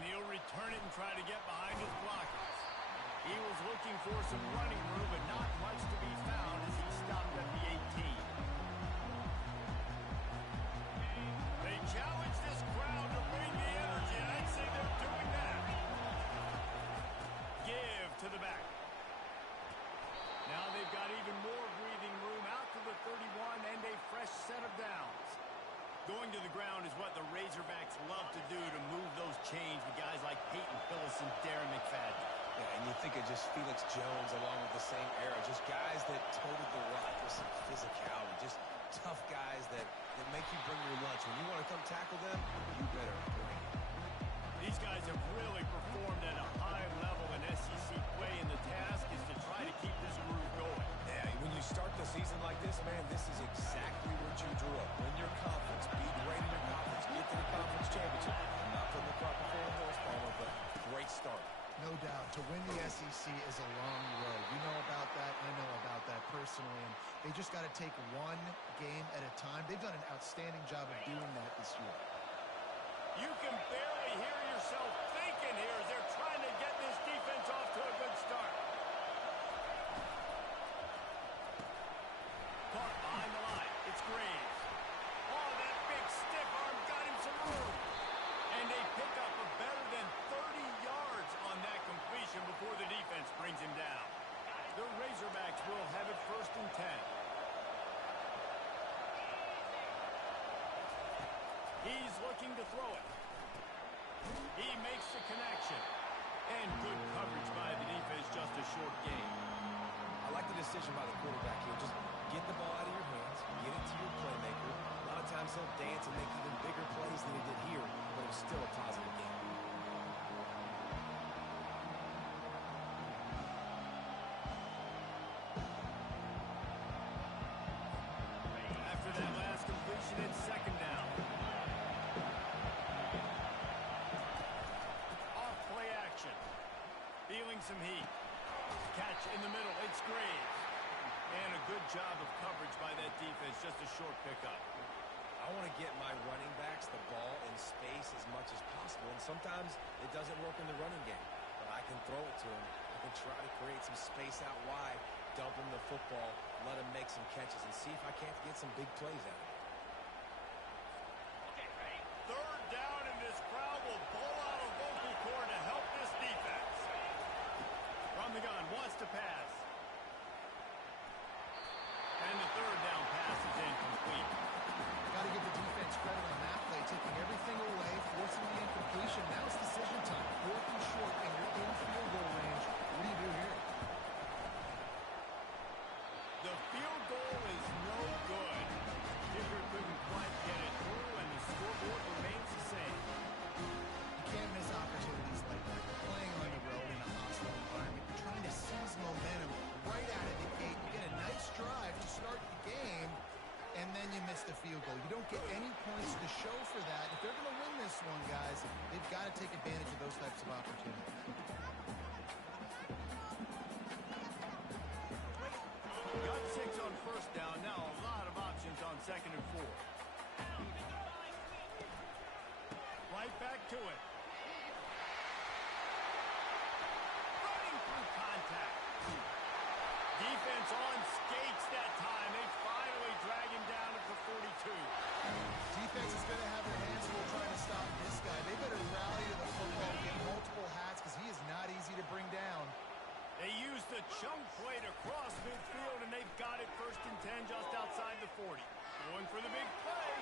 And he'll return it and try to get behind his blockers. He was looking for some running room, but not much to be found as he stopped at the 18. They challenge this crowd to bring the energy, and I'd say they're doing that. Give to the back. Now they've got even more breathing room out to the 31 and a fresh set of downs. Going to the ground is what the Razorbacks love to do to move those chains with guys like Peyton Phillips and Darren McFadden. Yeah, and you think of just Felix Jones along with the same era. Just guys that toted the rock with some physicality. Just tough guys that make you bring your lunch. When you want to come tackle them, you better bring it. These guys have really performed at a high level in SEC play, and the task is to try to keep this groove going. Yeah, when you start the season like this, man, this is exactly what you drew up. Win your conference, be great in your conference, get to the conference championship. I'm not putting the cart before the horse, Palmer, but great start. No doubt. To win the SEC is a long road. You know about that. I know about that personally. And they just got to take one game at a time. They've done an outstanding job of doing that this year. You can barely hear yourself thinking here as they're trying to get this defense off to a good start. Caught behind the line. It's Graves. Oh, that big stiff arm got him some room. And they pick up a better than 30 yards on that completion before the defense brings him down. The Razorbacks will have it 1st and 10. He's looking to throw it. He makes the connection. And good coverage by the defense, just a short gain. I like the decision by the quarterback here. Just get the ball out of your hands, get it to your playmaker. A lot of times he'll dance and make even bigger plays than he did here, but it was still a positive game. After that last completion, it's 2nd down. Off-play action. Feeling some heat. Catch in the middle. It's Graves. And a good job of coverage by that defense. Just a short pickup. I want to get my running backs the ball in space as much as possible. And sometimes it doesn't work in the running game. But I can throw it to them. I can try to create some space out wide, dump him the football, let him make some catches, and see if I can't get some big plays out of it. 3rd down, and this crowd will pull out a vocal cord to help this defense. From the gun, wants to pass. And the 3rd down pass is incomplete. Got to give the defense credit on that play, taking everything away, forcing the incompletion. Now it's decision time. 4th and short, and you're in field goal range. What do you do here? The field goal is no good. Kicker couldn't quite get it through, and the scoreboard remains the same. You can't miss opportunities like that. You're playing on the road in a hostile environment. You're trying to seize momentum right out of the gate. You get a nice drive to start the game, and then you miss the field goal. You don't get any points to show for that. If they're going to win this one, guys, they've got to take advantage of those types of opportunities. Got 6 on 1st down. Now a lot of options on 2nd and 4. Right back to it. Running through contact. Defense on skates that time. They finally drag him down at the 42. Defense is going to have their hands full trying to stop this guy. They better rally to the football, get multiple hats, because he is not easy to bring down. They use the chunk play to cross midfield, and they've got it 1st and 10 just outside the 40. Going for the big play.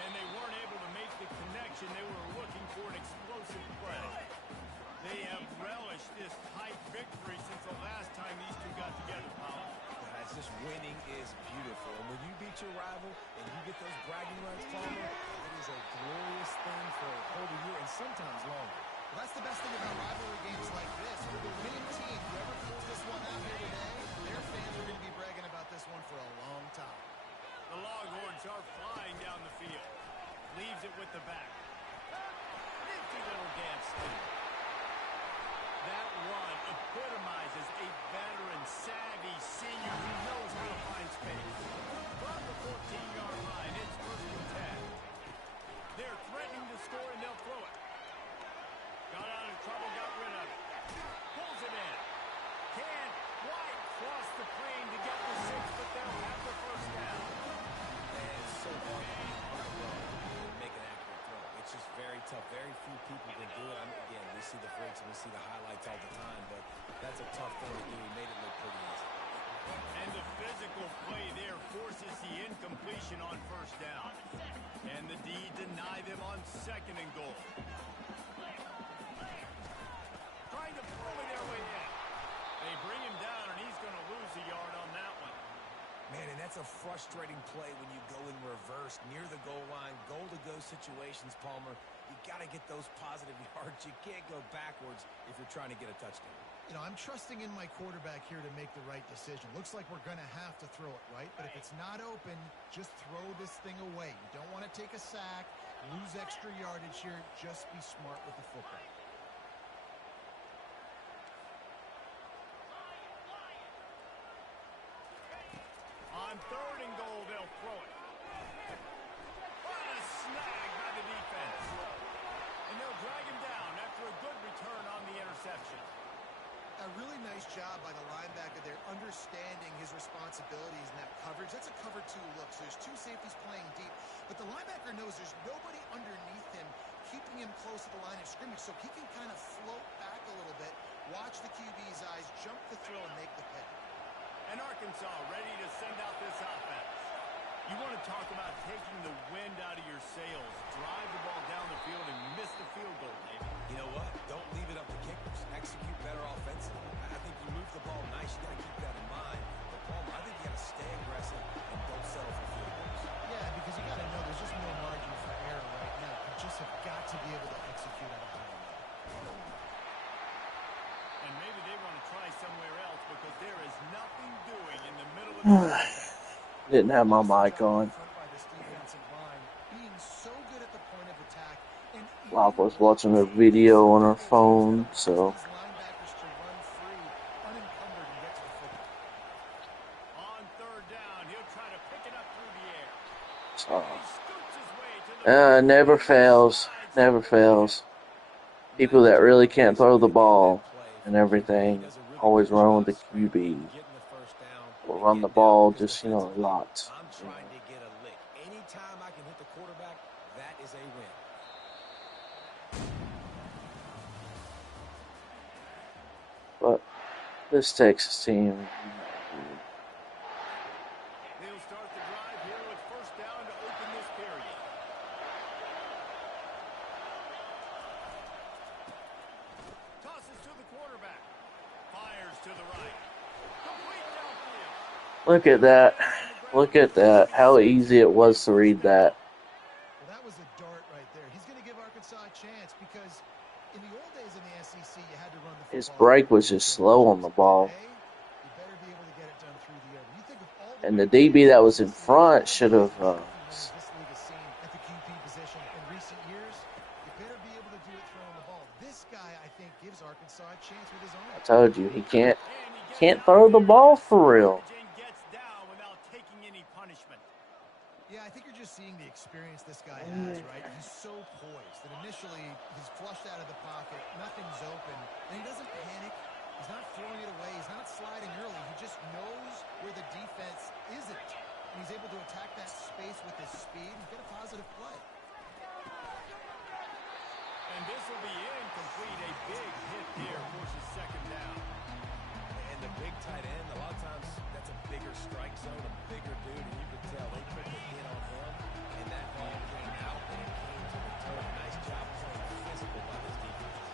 And they weren't able to make the connection. They were looking for an explosive play. They have relished this tight victory since the last time these two got together, Powell. Guys, just winning is beautiful. And when you beat your rival and you get those bragging rights, Palmer, it is a glorious thing for a whole year and sometimes longer. Well, that's the best thing about rivalry games like this. For the winning team, whoever pulls this one out here today, their fans are going to be bragging about this one for a long time. The Longhorns are flying down the field. Leaves it with the back. Nifty little dance step. That run epitomizes a veteran, savvy senior who knows how to find space. From the 14-yard line, it's 1st and 10. They're threatening to score, and they'll throw it. Got out of trouble, got rid of it. Pulls it in. Can't quite cross the plane to get the 6, but they'll have the first down. And it's so hard to be on the run and make an accurate throw. It's just very tough. Very few people can do it. I mean, again, we see the breaks and we see the highlights all the time, but that's a tough thing to do. He made it look pretty easy. And the physical play there forces the incompletion on first down. And the D deny them on 2nd and goal. Trying to bully their way in. They bring him down, and he's going to lose a yard on that one. Man, and that's a frustrating play when you go in reverse near the goal line. Goal-to-go situations, Palmer. You got to get those positive yards. You can't go backwards if you're trying to get a touchdown. You know, I'm trusting in my quarterback here to make the right decision. Looks like we're going to have to throw it, right? But if it's not open, just throw this thing away. You don't want to take a sack, lose extra yardage here. Just be smart with the football. On 3rd and goal, they'll throw it. What a snag by the defense. And they'll drag him down after a good return on the interception. A really nice job by the linebacker there, understanding his responsibilities in that coverage. That's a cover 2 look, so there's 2 safeties playing deep. But the linebacker knows there's nobody underneath him, keeping him close to the line of scrimmage, so he can kind of float back a little bit, watch the QB's eyes, jump the throw, and make the pick. And Arkansas ready to send out this offense. You want to talk about taking the wind out of your sails. Drive the ball down the field and miss the field goal, David. You know what? Don't leave it up to kickers. Execute better offensively. I think you move the ball nice. You got to keep that in mind. But, Palmer, I think you got to stay aggressive and don't settle for field goals. Yeah, because you got to know there's just no margin for error right now. You just have got to be able to execute at a high level. And maybe they want to try somewhere else because there is nothing doing in the middle of the Didn't have my mic on. Lop was watching a video on her phone, so. On 3rd down, he'll try to pick it up through the So. air. Never fails. Never fails. People that really can't throw the ball and everything always run with the QB. Or run the ball just, a lot. I'm trying to get a lick. Anytime I can hit the quarterback, that is a win. But this Texas team. They'll start the drive here with 1st down to open this period. Tosses to the quarterback. Fires to the right. Complete downfield. Look at that. Look at that. How easy it was to read that. Well, that was a dart right there. He's going to give Arkansas a chance because in the old days in the SEC, you had to run the football. His break was just slow on the ball. You better be able to get it done through the air. You think of all And the DB that was in front should have. this league has seen at the QB position in recent years, you better be able to do it throwing the ball. This guy, I think, gives Arkansas a chance with his arm. I told you, he can't throw the ball for real. Gets down without taking any punishment. Yeah, I think you're just seeing the experience this guy has, right? He's so poised that initially he's flushed out of the pocket, nothing's open, and he doesn't panic. He's not throwing it away. He's not sliding early. He just knows where the defense isn't, and he's able to attack that space with his speed and get a positive play. And this will be incomplete. A big hit here forces 2nd down. And the big tight end, a lot of times that's a bigger strike zone, a bigger dude, and you can tell they put the hit on him, and that ball came out and it came to return. Nice job playing physical by this defense.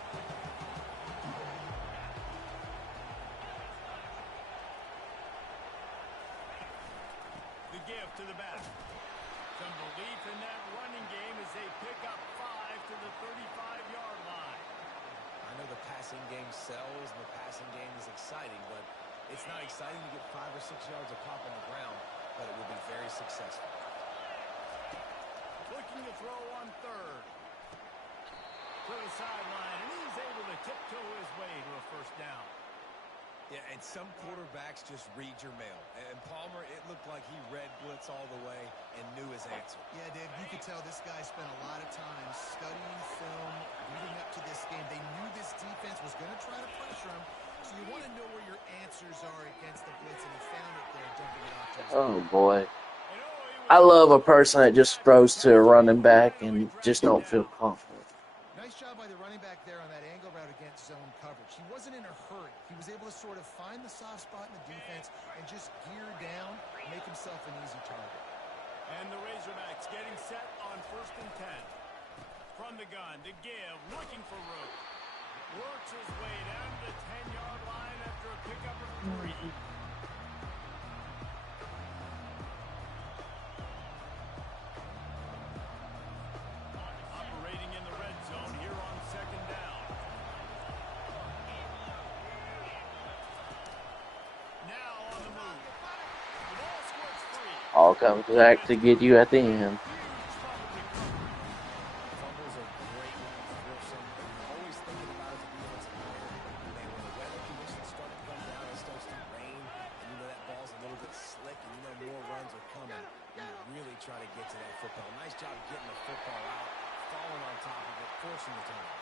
The give to the back. Some belief in that running game as they pick up 5 to the 35-yard line. I know the passing game sells and the passing game is exciting, but it's not exciting to get 5 or 6 yards of pop on the ground, but it will be very successful. Looking to throw on 3rd. To the sideline, and he's able to tiptoe his way to a 1st down. Yeah, and some quarterbacks just read your mail. And Palmer, it looked like he read blitz all the way and knew his answer. Yeah, Dave, you could tell this guy spent a lot of time studying film leading up to this game. They against the blitz, and he found it there, dumping it off to his Oh back. boy. I love a person that just throws to a running back and just don't feel confident. Nice job by the running back there on that angle route against zone coverage. He wasn't in a hurry. He was able to sort of find the soft spot in the defense and just gear down, make himself an easy target. And the Razorbacks getting set on 1st and 10. From the gun, to give, looking for room. Works his way down to the 10-yard line after a pickup of 3. Operating in the red zone here on 2nd down. Now on the move. The ball squirts free. All comes back to get you at the end. Fumbles are great when you force them. Always thinking about it as a defensive player. And when the weather conditions start to come down, it starts to rain, and you know that ball's a little bit slick, and you know more runs are coming. You really try to get to that football. Nice job getting the football out, falling on top of it, forcing the turnover.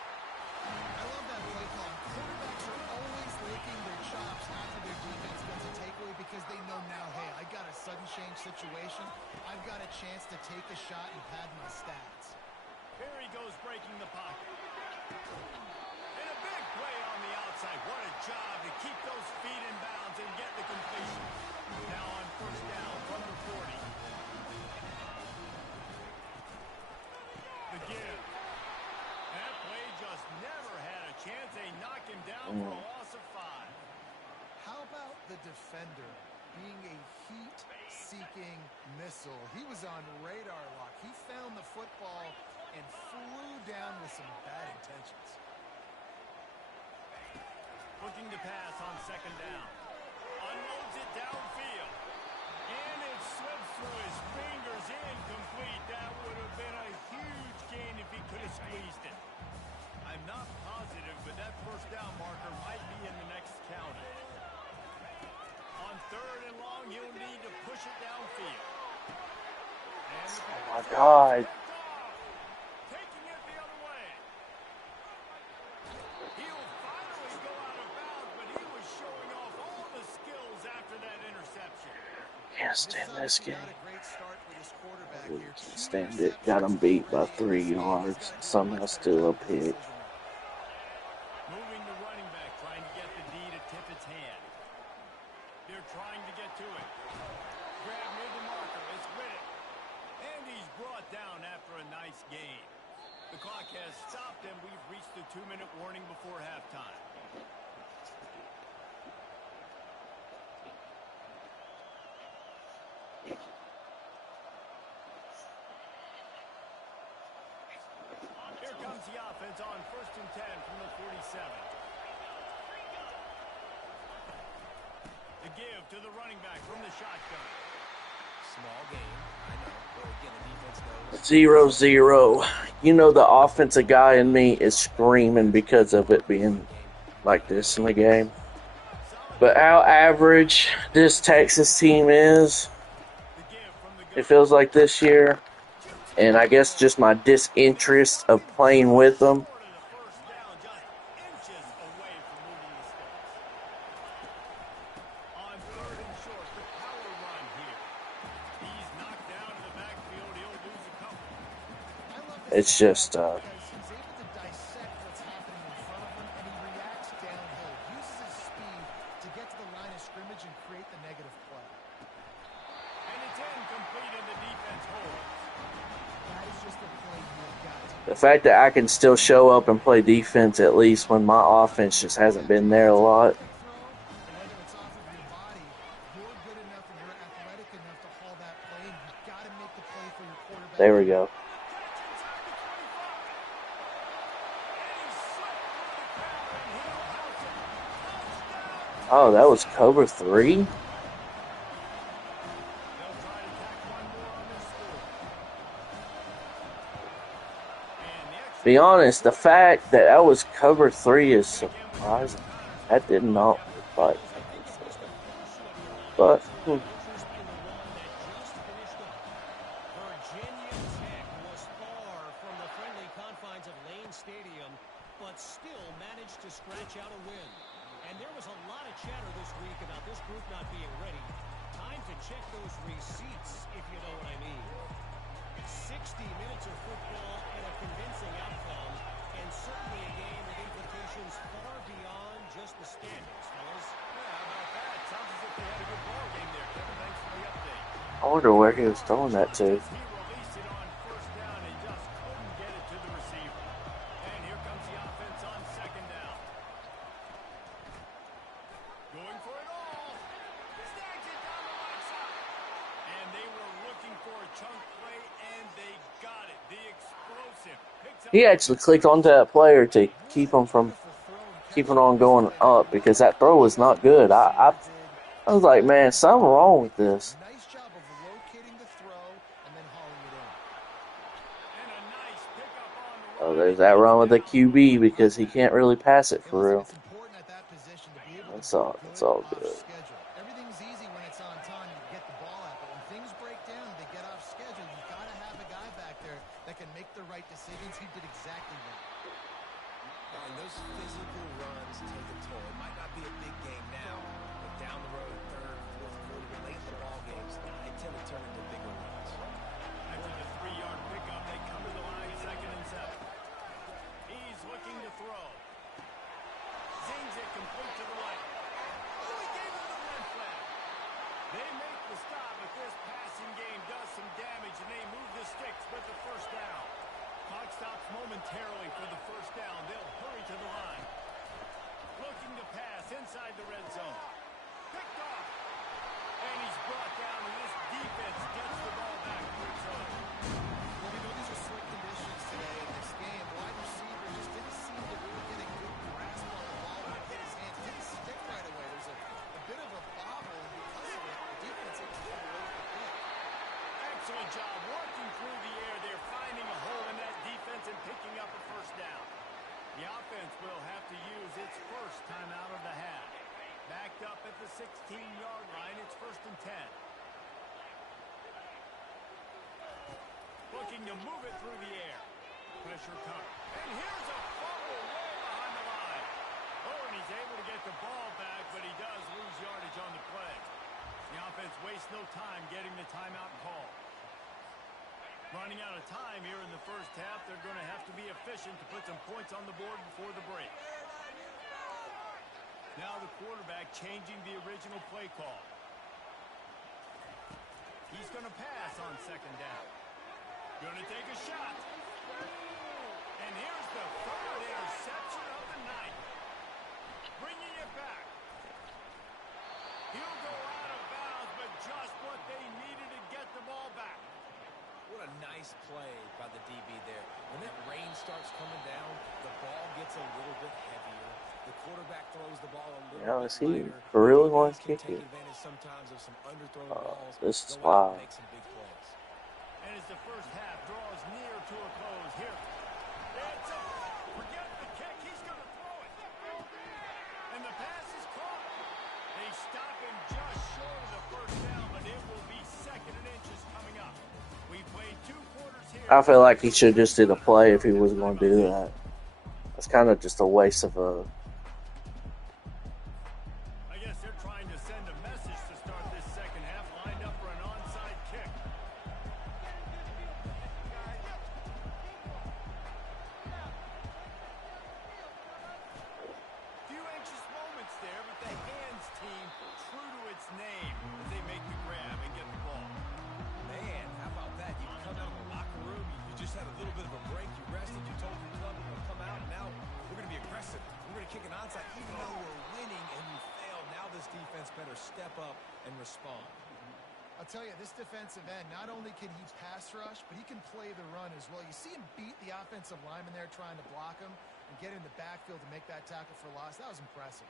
I love that play call. Quarterbacks are always licking their chops after their defense gets a takeaway because they know now, hey, I got a sudden change situation. I've got a chance to take a shot and pad my stats. Here he goes breaking the pocket. And a big play on the outside. What a job to keep those feet in bounds and get the completion. Now on 1st down from the 40. The give. That play just never had a chance. They knock him down for a loss of 5. How about the defender being a heat-seeking missile? He was on radar lock. He found the football and flew down with some bad intentions. Looking to pass on 2nd down. Unloads it downfield. And it slips through his fingers, incomplete. That would have been a huge gain if he could have squeezed it. I'm not positive, but that 1st down marker might be in the next counter. On 3rd and long, he'll need to push it downfield. And Oh my God. taking it the other way. He'll finally go out of bounds, but he was showing off all the skills after that interception. Can't stand this game. Not a great start for this quarterback I here. can't stand it. Got him beat by 3 yards. Somehow still a pick. Moving the running back, trying to get the D to tip its hand. They're trying to get to it. Grab near the marker. It's with it. And he's brought down after a nice gain. The clock has stopped, and we've reached the 2-minute warning before halftime. Here comes the offense on 1st and 10 from the 47. The give to the running back from the shotgun. Small game, I know, but again, the defense knows. 0-0. You know the offensive guy in me is screaming because of it being like this in the game. But how average this Texas team is, it feels like this year. And I guess just my disinterest of playing with them. It's just, He's able to dissect what's happening in front of him, and he reacts downhill. Uses his speed to get to the line of scrimmage and create the negative play. And it's incomplete, and the defense holds. That is just a play you've got to. the fact that I can still show up and play defense at least when my offense just hasn't been there a lot. Whether it's off of your body, you're good enough and you're athletic enough to haul that play, and you've got to make the play for your quarterback. There we go. Oh, that was cover 3? Be honest, the fact that that was cover 3 is surprising. That did not look like cover 3. But, Virginia Tech was far from the friendly confines of Lane Stadium, but still managed to scratch out a win. And there was a lot of chatter this week about this group not being ready. Time to check those receipts, if you know what I mean. 60 minutes of football and a convincing outcome, and certainly a game with implications far beyond just the standings, fellas. Yeah, how about that? Sounds as if they had a good ball game there. Kevin, thanks for the update. I wonder where he was throwing that to. He released it on first down and just couldn't get it to the receiver. And here comes the offense on second down. Going for it all. Snags it down the right side. And they were looking for a chunk play, and they got it. The explosive. He actually clicked onto that player to keep him from keeping on going up because that throw was not good. I was like, man, something wrong with this. Nice job of locating the throw and then hauling it in. And a nice pickup on the Oh, there's that run with the QB because he can't really pass it for real. It's important at that position to be able That's to all. That's all good. schedule. Everything's easy when it's on time. You get the ball out, but when things break down, they get off schedule. You got to have a guy back there that can make the right decisions. He did exactly that. And those physical runs take a toll. It might not be a big game now, but down the road, third, fourth quarter, late in the ball games, they tend to turn into bigger runs. After the 3-yard pickup, they come to the line, 2nd and 7. He's looking to throw. Zings it complete to the right. Oh, he gave him the red flag. They make the stop, but this passing game does some damage, and they move the sticks with the first down. Clock stops momentarily for the first down. They'll hurry to the line. Looking to pass inside the red zone. Picked off. And he's brought down, and this defense gets the ball back to its own. Well, these are slick conditions today in this game. Wide receiver just didn't seem to really get a good grasp on the ball when it hit his hands. Didn't stick right away. There's a bit of a bobble, and because of it, the defense able to come away with the pick. Excellent job working through the air. They're finding a hole in that defense and picking up a first down. The offense will have to use its first timeout of the half. Backed up at the 16-yard line. It's 1st and 10. Looking to move it through the air. Pressure cover. And here's a fumble way behind the line. Oh, and he's able to get the ball back, but he does lose yardage on the play. The offense wastes no time getting the timeout call. Running out of time here in the first half. They're going to have to be efficient to put some points on the board before the break. Now the quarterback changing the original play call. He's going to pass on 2nd down. Going to take a shot. And here's the 3rd interception of the night. Bringing it back. He'll go out of bounds, but just what they needed to get the ball back. What a nice play by the DB there. When that rain starts coming down, the ball gets a little bit heavier. The quarterback throws the ball a little bit lighter. For really want to Can kick take it. advantage sometimes of some underthrown balls. This is Go out why. and make some big plays. And as the first half draws near to a close, here. It's a forget the kick. He's going to throw it. And the pass is caught. They stop him just short of the first down, but it will be 2nd and inches coming up. We played 2 quarters here. I feel like he should just did a play if he was going to do that. That's kind of just a waste of a. I guess they're trying to send a message to start this second half, lined up for an onside kick. Few anxious moments there, but the hands team true to its name as they make the grab and get the ball. Man, how about that? You come out of the locker room, you just had a little bit of a break, you rested, you told your club we're going to come out, and now we're going to be aggressive. We're going to kick an onside, even though we're winning and we failed. Now this defense better step up and respond. I'll tell you, this defensive end, not only can he pass rush, but he can play the run as well. You see him beat the offensive lineman there trying to block him and get in the backfield to make that tackle for loss. That was impressive.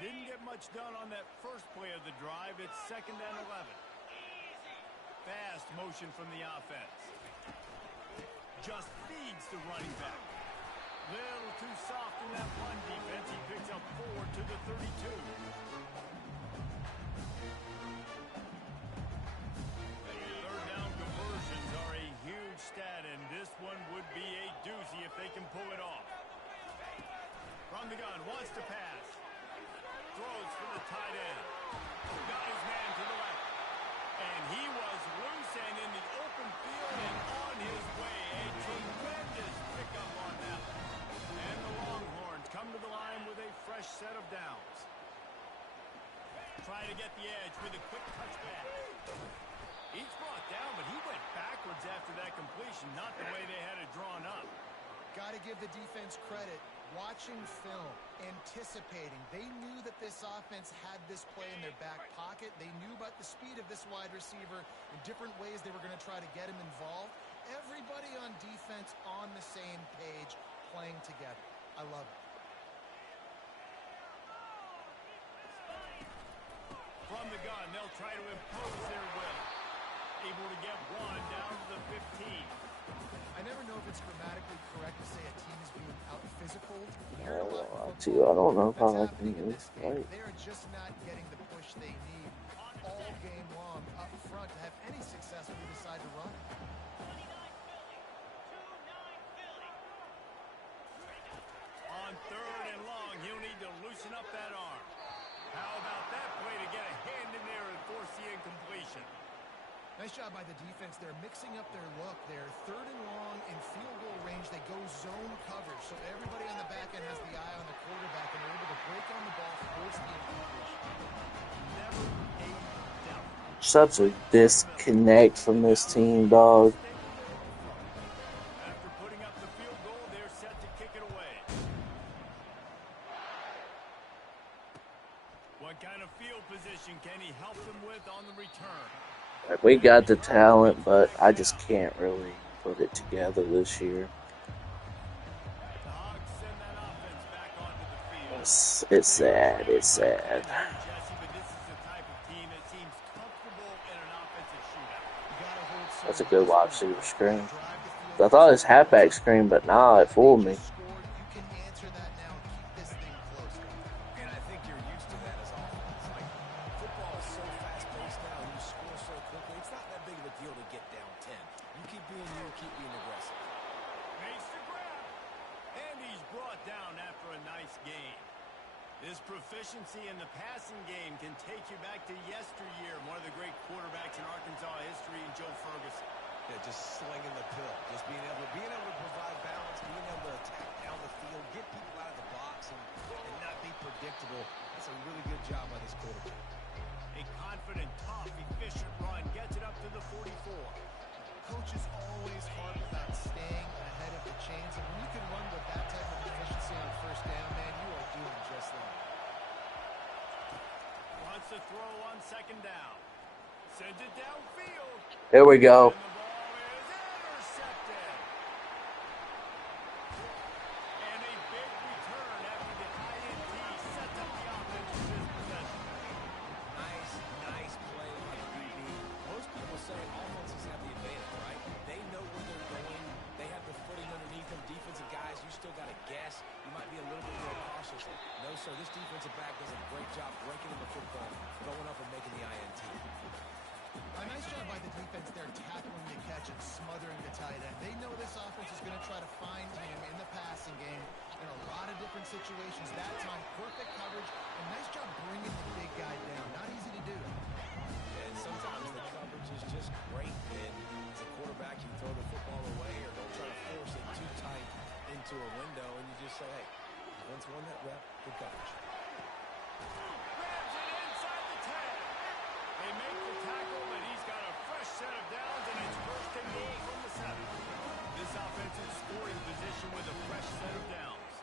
Didn't get much done on that first play of the drive. It's 2nd and 11. Fast motion from the offense. Just feeds the running back. Little too soft in that run defense. He picks up 4 to the 32. the gun, wants to pass. Throws for the tight end. Got his man to the left. And he was loose and in the open field and on his way. A tremendous pickup on that. And the Longhorns come to the line with a fresh set of downs. Try to get the edge with a quick touchback. He's brought down, but he went backwards after that completion, not the way they had it drawn up. Got to give the defense credit. Watching film, anticipating. They knew that this offense had this play in their back pocket. They knew about the speed of this wide receiver in different ways they were going to try to get him involved. Everybody on defense on the same page, playing together. I love it. From the gun, they'll try to impose their will. Able to get one down to the 15. I never know if it's grammatically correct to say a team is being out-physical. I don't know if I like this. Right. They are just not getting the push they need all game long up front to have any success when they decide to run. On third and long, he'll need to loosen up that arm. How about that play to get a hand in there and force the incompletion? Nice job by the defense. They're mixing up their look. They're third and long in field goal range. They go zone coverage. So everybody on the back end has the eye on the quarterback, and they're able to break on the ball, force the incompletion. Never a doubt. Such a disconnect from this team, dog. After putting up the field goal, they're set to kick it away. What kind of field position can he help them with on the return? We got the talent, but I just can't really put it together this year. The Hogs send that offense back onto the field. It's sad. It's sad. Jesse, but this is the type of team that seems comfortable in an offensive shootout. That's a good wide receiver screen. I thought it was halfback screen, but nah, it fooled me. You can answer that now and keep this thing close. And I think you're used to that as offense. Like, football is so fast-paced now, and you score so quickly. It's not that big of a deal to get down 10. You keep being you, keep being aggressive. Makes the grab. And he's brought down after a nice game. This proficiency in the passing game can take you back to yesteryear. One of the great quarterbacks in Arkansas history, Joe Ferguson. Yeah, just slinging the pill. Just being able to provide balance, being able to attack down the field, get people out of the box, and not be predictable. That's a really good job by this quarterback. A confident, tough, efficient run gets it up to the 44. Coaches always harp about staying ahead of the chains, and when you can run with that type of efficiency on first down, man, you are doing just that. Wants to throw on second down. Sends it downfield. Here we go. And the ball is intercepted. And a big return after the INT sets up the offense for this possession. Nice play by the DB. Most people say offenses have the advantage, right? They know where they're going. They have the footing underneath them. Defensive guys, you still got to guess. You might be a little bit more cautious. No, sir, this defensive back does a great job breaking in the football, going up and making the INT. A nice job by the defense there, tackling the catch and smothering the tight end. They know this offense is going to try to find him in the passing game in a lot of different situations. That time, perfect coverage, and nice job bringing the big guy down. Not easy to do. And sometimes the coverage is just great. And as a quarterback, you throw the football away or don't try to force it too tight into a window, and you just say, hey, once won that rep, good coverage. Grabs it inside the 10. They make the tackle, but he's got a fresh set of downs, and it's first and goal from the 7. This offensive scoring position with a fresh set of downs.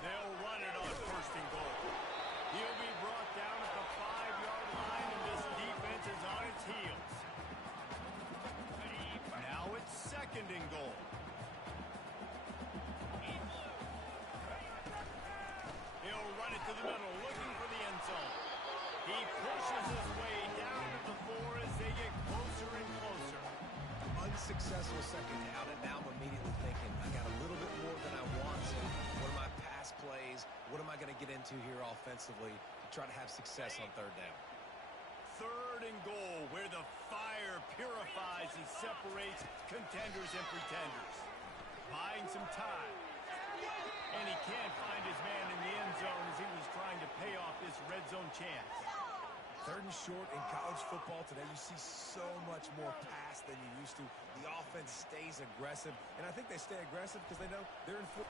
They'll run it on first and goal. He'll be brought down at the 5-yard line, and this defense is on its heels. Now it's second and goal. He'll run it to the middle, looking for the end zone. He pushes his way down to the 4 as they get closer and closer. Unsuccessful second down, and now I'm immediately thinking, I got a little bit more than I want. So what are my pass plays? What am I going to get into here offensively to try to have success on third down? Third and goal, where the fire purifies and separates contenders and pretenders. buying some time. And he can't find his man in the end zone as he was trying to pay off this red zone chance. 3rd and short in college football today. You see so much more pass than you used to. The offense stays aggressive, and I think they stay aggressive because they know they're in full.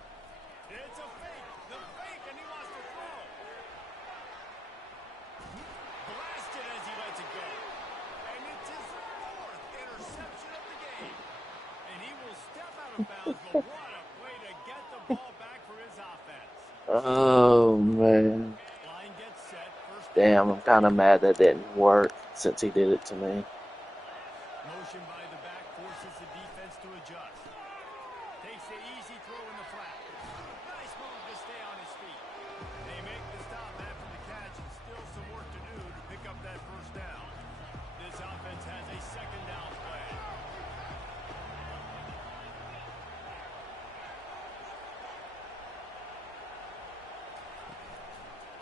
It's a fake. The fake, and he wants to throw. Blasted as he lets it go. And it's his 4th interception of the game. And he will step out of bounds, but what a way to get the ball back for his offense. Oh, man. Line gets set. First Damn, I'm kind of mad that didn't work since he did it to me. motion by the back forces the defense to adjust. Takes the easy throw in the flat. Nice move to stay on his feet. They make the stop after the catch, and still some work to do to pick up that first down. This offense has a 2nd down play.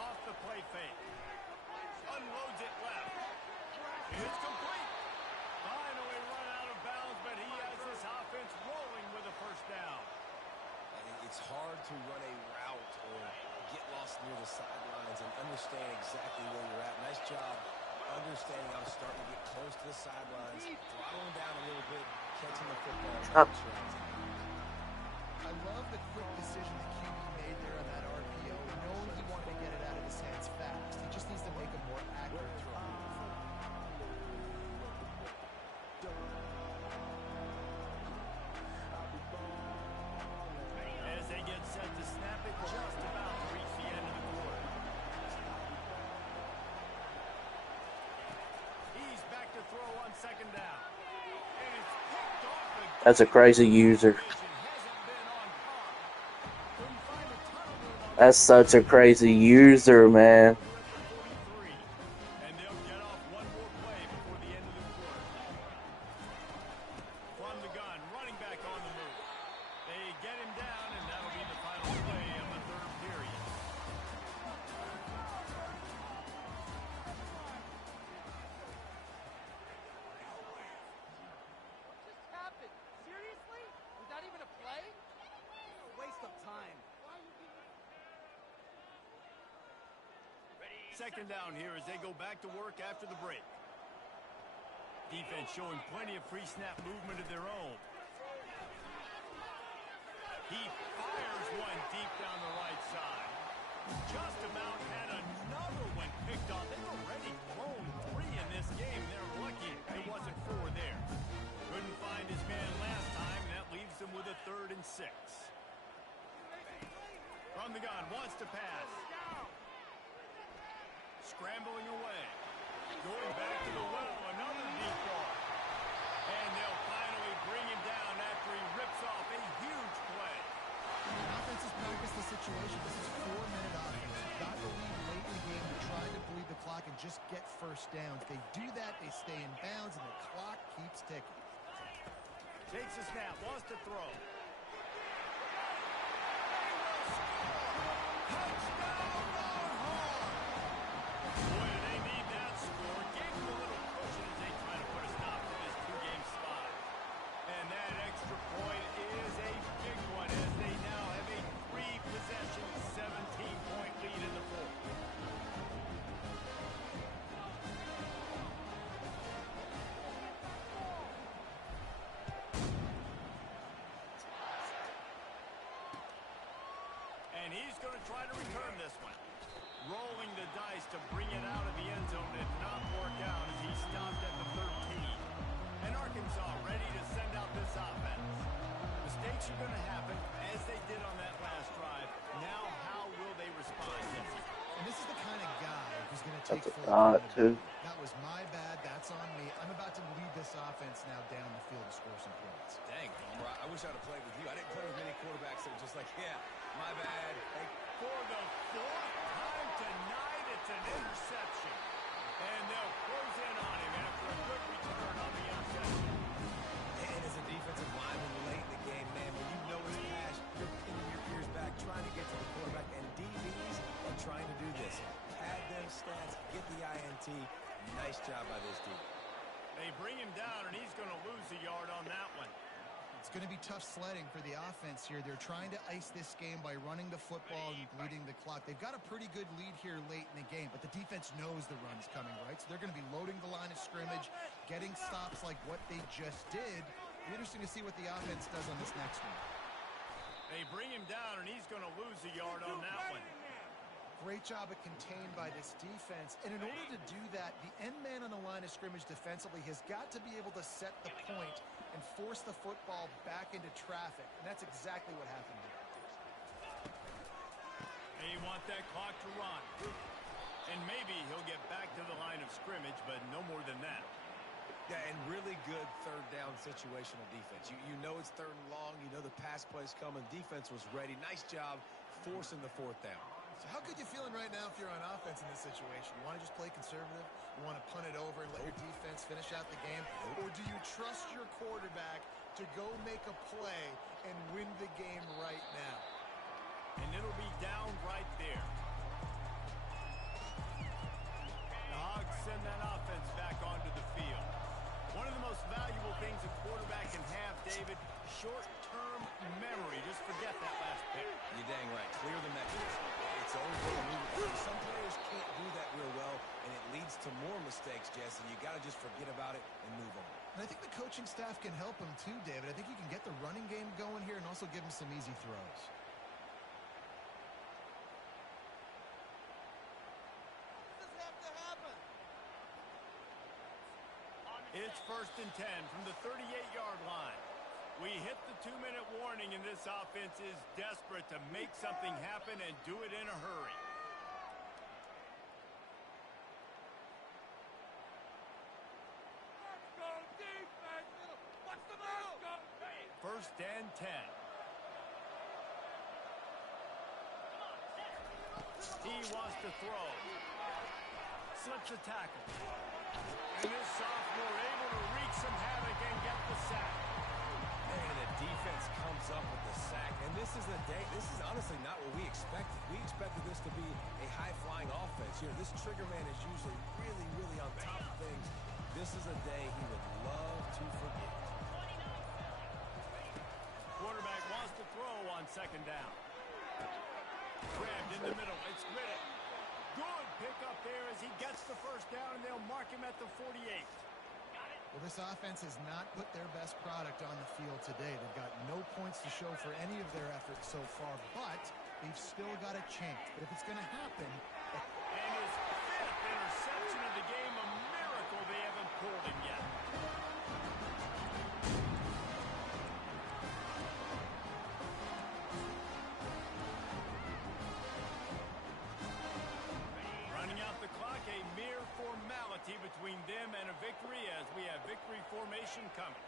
Off the play fake. Unloads it left. It's complete. Finally run out of bounds, but he has this offense rolling with a first down. It's hard to run a route or get lost near the sidelines and understand exactly where you're at. Nice job understanding how to start to get close to the sidelines, throttling down a little bit, catching the football. I love the quick decision the QB made there on that RPO, knowing he wanted to get it out of his hands fast. He just needs to make a more accurate throw. As they get set to snap it, just about to reach the end of the quarter. He's back to throw on 2nd down. And it's picked off again. That's a crazy user. Hasn't been on par. Couldn't find a ton of room on That's such a crazy user, man. and they'll get off one more play before the end of the quarter. From the gun, running back on the move. They get him down, and that'll be the final play of the 3rd period. Just happened? Seriously? Was that even a play? A waste of time. 2nd down here as they go back to work after the break. Defense showing plenty of pre-snap movement of their own. He fires one deep down the right side. Just about had another one picked off. They've already thrown 3 in this game. They're lucky it wasn't 4 there. Couldn't find his man last time, and that leaves them with a 3rd and 6. From the gun, wants to pass. Scrambling away. Going back to the well, another deep ball. And they'll finally bring him down after he rips off a huge play. Offense has practiced the situation. This is 4-minute offense. You've got the lead late in the game. You're trying to bleed the clock and just get first downs. They do that, they stay in bounds, and the clock keeps ticking. Takes a snap, wants to throw. Boy, they need that score. Gave them a little cushion as they try to put a stop to this 2-game spot. And that extra point is a big one as they now have a 3-possession, 17-point lead in the 4th. And he's going to try to return this one. Rolling the dice to bring it out of the end zone did not work out as he stopped at the 13. And Arkansas ready to send out this offense. Mistakes are going to happen as they did on that last drive. Now how will they respond? And this is the kind of guy who's going to take That's a full thought, too. accountability. That was my bad. That's on me. I'm about to lead this offense now down the field to score some points. Dang, Homer, I wish I'd have played with you. I didn't play with many quarterbacks that were just like, yeah, my bad. Hey, For the 4th time tonight, it's an interception. And they'll close in on him after a good return on the interception. and as a defensive lineman late in the game, man, when you know it's cash, you're pinning your ears back, trying to get to the quarterback, and DBs are trying to do this. Pad them stats, get the INT. Nice job by this team. They bring him down, and he's going to lose a yard on that one. It's going to be tough sledding for the offense here. They're trying to ice this game by running the football and bleeding the clock. They've got a pretty good lead here late in the game, but the defense knows the run's coming, right? So they're going to be loading the line of scrimmage, getting stops like what they just did. Be interesting to see what the offense does on this next one. They bring him down, and he's going to lose a yard on that one. Great job at contained by this defense. And in order to do that, the end man on the line of scrimmage defensively has got to be able to set the point and force the football back into traffic. And that's exactly what happened here. They want that clock to run. And maybe he'll get back to the line of scrimmage, but no more than that. Yeah, and really good third down situational defense. You know it's third and long. You know the pass play's coming. Defense was ready. Nice job forcing the fourth down. So how good you feeling right now if you're on offense in this situation? You want to just play conservative? You want to punt it over and let your defense finish out the game? Or do you trust your quarterback to go make a play and win the game right now? And it'll be down right there. The Hogs send that offense back onto the field. One of the most valuable things a quarterback can have, David, short-term memory. Just forget that last pick. You're dang right. Clear the memories. It's over and move it. Some players can't do that real well, and it leads to more mistakes, Jesse. You got to just forget about it and move on. And I think the coaching staff can help him too, David. I think you can get the running game going here and also give him some easy throws. It's 1st and 10 from the 38-yard line. We hit the 2-minute warning, and this offense is desperate to make something happen and do it in a hurry. Let's go defense! What's the move? 1st and 10. He wants to throw. Slips a tackle. And this sophomore able to wreak some havoc and get the sack. And the defense comes up with the sack. And this is a day, this is honestly not what we expected. We expected this to be a high-flying offense. You know, this trigger man is usually really, really on top of things. This is a day he would love to forget. Quarterback wants to throw on 2nd down. Grabbed in the middle. It's Riddick. Good pickup there as he gets the 1st down, and they'll mark him at the 48. Well, this offense has not put their best product on the field today. They've got no points to show for any of their efforts so far, but they've still got a chance. But if it's going to happen... And his 5th interception of the game, a miracle they haven't pulled him yet. Running out the clock, a mere formality between them and a victory as we have victory formation coming.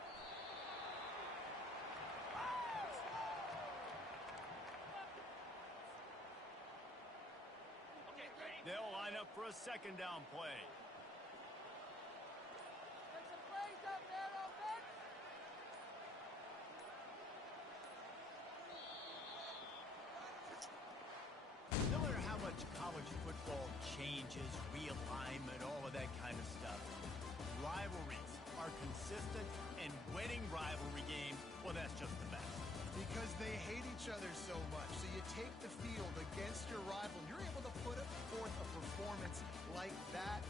They'll line up for a 2nd down play. Make some plays out there, offense! No matter how much college football changes, realignment, all of that kind of stuff, rivalries are consistent, and winning rivalry games, well, that's just the best. Because they hate each other so much. So you take the field against your rival, and you're able to put forth a performance like that.